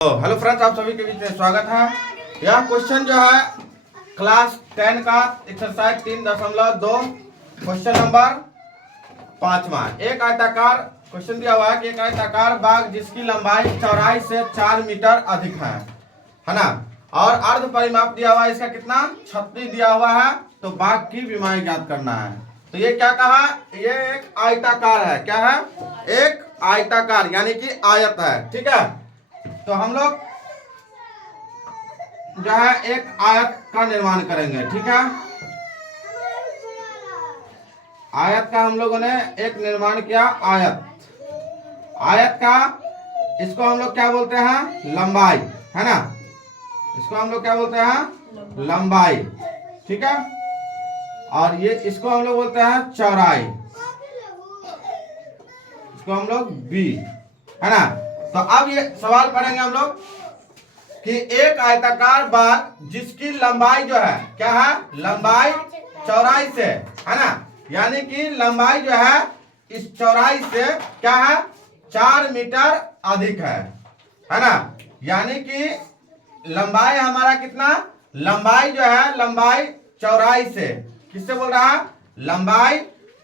तो hello friends, आप सभी के बीच में स्वागत है। यह क्वेश्चन जो है क्लास 10 का एक्सरसाइज 3.2 क्वेश्चन नंबर 5वां। एक आयताकार क्वेश्चन दिया हुआ है कि एक आयताकार बाग जिसकी लंबाई चौड़ाई से 4 मीटर अधिक है ना, और अर्ध परिमाप दिया हुआ है, इसका कितना 36 दिया हुआ है। तो बाग की विमाएं ज्ञात करना है। तो ये क्या कहा, ये एक आयताकार है। क्या है? एक आयताकार यानी कि आयत है। ठीक है, तो हम लोग जो है एक आयत का निर्माण करेंगे। ठीक है, आयत का हम लोगों ने एक निर्माण किया। आयत का इसको हम लोग क्या बोलते हैं? लंबाई, है ना। इसको हम लोग क्या बोलते हैं? लंबाई। ठीक है, और ये इसको हम लोग बोलते हैं चौड़ाई। इसको हम लोग बी, है ना। तो अब ये सवाल पढ़ेंगे हम लोग कि एक आयताकार बाग जिसकी लंबाई जो है, क्या है? लंबाई चौड़ाई से, है ना, यानी कि लंबाई जो है इस चौड़ाई से क्या है? 4 मीटर अधिक है ना। यानी कि लंबाई हमारा कितना? लंबाई जो है, लंबाई चौड़ाई से किससे बोल रहा है? लंबाई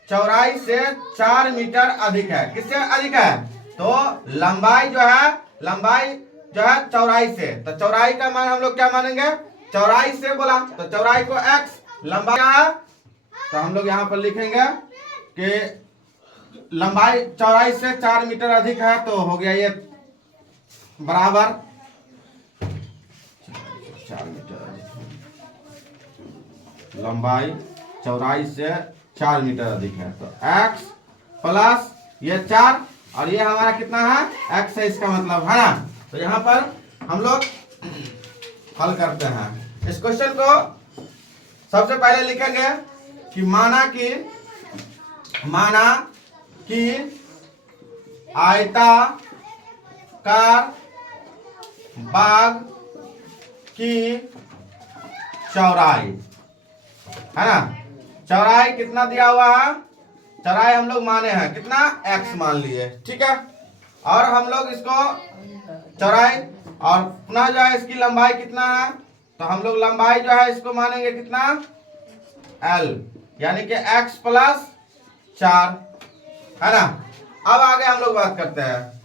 चौड़ाई से 4 मीटर अधिक है। किससे अधिक है? तो लंबाई जो है, लंबाई जो है चौड़ाई से, तो चौड़ाई का मान हम लोग क्या मानेंगे? चौड़ाई से बोला तो चौड़ाई को x, लंबाई क्या है? तो हम लोग यहाँ पर लिखेंगे कि लंबाई चौड़ाई से 4 मीटर अधिक है, तो हो गया ये बराबर 4 मीटर अधिक, लंबाई चौड़ाई से 4 मीटर अधिक है। तो x प्लस ये 4 और ये हमारा कितना है? x है, इसका मतलब, है ना। तो यहाँ पर हम लोग हल करते हैं इस क्वेश्चन को। सबसे पहले लिखेंगे कि माना कि आयताकार बाग की चौड़ाई, है ना। चौड़ाई कितना दिया हुआ है? चौड़ाई हम लोग माने हैं कितना? x मान लिए। ठीक है, और हम लोग इसको चौड़ाई और पुनः जो है इसकी लंबाई कितना है? तो हम लोग लंबाई जो है इसको मानेंगे कितना? l, यानी कि x प्लस 4, है ना। अब आगे हम लोग बात करते हैं।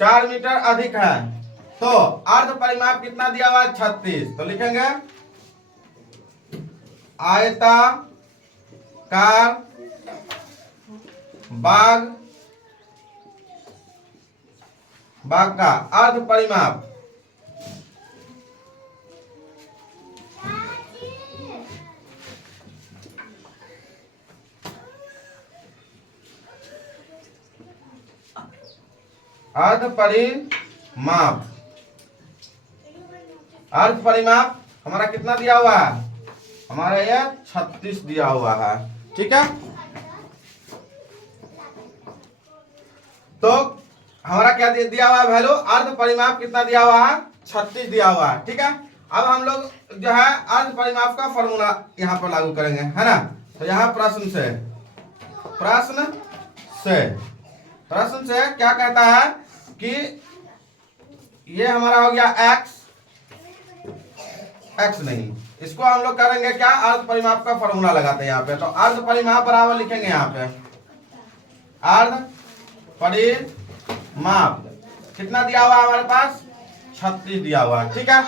4 मीटर अधिक है तो अर्ध परिमाप कितना दिया हुआ है? 36। तो लिखेंगे आयताकार बाग का अर्ध परिमाप अर्ध परिमाप हमारा कितना दिया हुआ है? हमारा ये 36 दिया हुआ है। ठीक है, तो हमारा क्या दिया हुआ है वैल्यू? अर्ध परिमाप कितना दिया हुआ है? 36 दिया हुआ है। ठीक है, अब हम लोग जो है अर्ध परिमाप का फॉर्मूला यहाँ पर लागू करेंगे, है ना। तो यहाँ प्रश्न से क्या कहता है कि ये हमारा हो गया x नहीं, इसको हम लोग करेंगे क्या? अर्ध परिमाप का फॉर्मूला लगाते हैं यहाँ पे। तो अर्ध परिमाप बराबर लिखेंगे यहाँ पे अर्ध परिमाप कितना दिया हुआ है हमारे पास? 36 दिया हुआ है। ठीक है,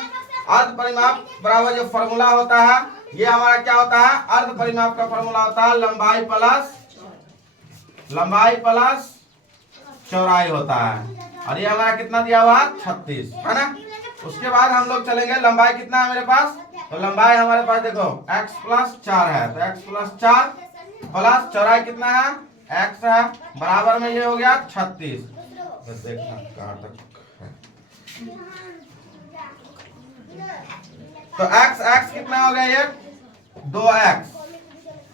अर्ध परिमाप बराबर जो फॉर्मूला होता है ये हमारा क्या होता है? अर्ध परिमाप का फॉर्मूला होता है लंबाई प्लस चौड़ाई होता है, और ये हमारा कितना दिया हुआ है? 36, है ना। उसके बाद हम लोग चलेंगे, लंबाई कितना है मेरे पास? तो लंबाई हमारे पास देखो x प्लस 4 है, तो x प्लस 4 प्लस चौड़ाई कितना है? x है, बराबर में ये हो गया 36। तो देखना कहाँ तक है। तो x कितना हो गया? ये 2x,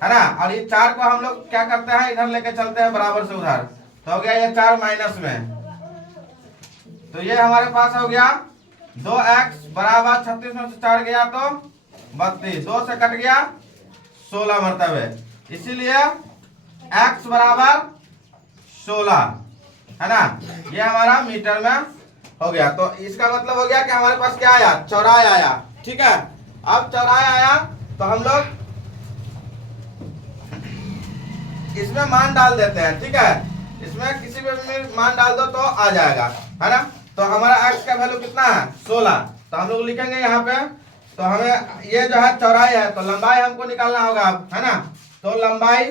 है ना। और ये 4 को हम लोग क्या करते हैं? इधर लेके चलते हैं बराबर से उधर, तो हो गया ये 4 माइनस में। तो ये हमारे पास हो गया 2x बराबर 36 में से 4 गया तो 32, 2 से कट गया 16 मरतबे, इसीलिए x बराबर 16, है ना। ये हमारा मीटर में हो गया। तो इसका मतलब हो गया कि हमारे पास क्या आया, चौराहे आया। ठीक है, अब चौराहे आया तो हम लोग इसमें मान डाल देते हैं। ठीक है, इसमें किसी भी मान डाल दो तो आ जाएगा, है ना। तो हमारा x का वैल्यू कितना है, 16। तो हम लोग लिखेंगे यहाँ पे, तो हमें ये जो है चौड़ाई है, तो लंबाई हमको निकालना होगा अब, है ना। तो लंबाई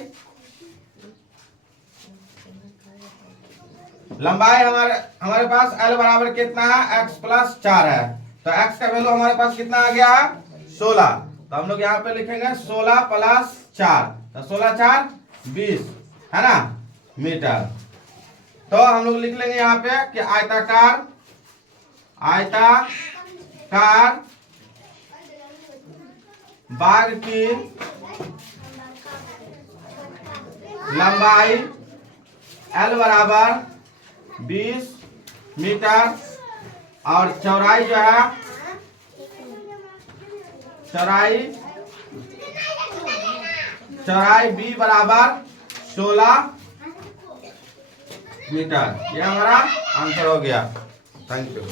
हमारे पास l बराबर कितना है, x प्लस 4 है। तो x का वैल्यू हमारे पास कितना आ गया है, 16। तो हम लोग यहाँ पे लिखेंगे 16 प्लस 4, तो 16 4 20, है ना, मीटर। तो हम लोग लिख लेंगे यहाँ पे कि आयताकार बाग की लंबाई L बराबर 20 मीटर और चौड़ाई जो है, चौड़ाई B बराबर 16 मीटर। ये हमारा आंसर हो गया। Thank you.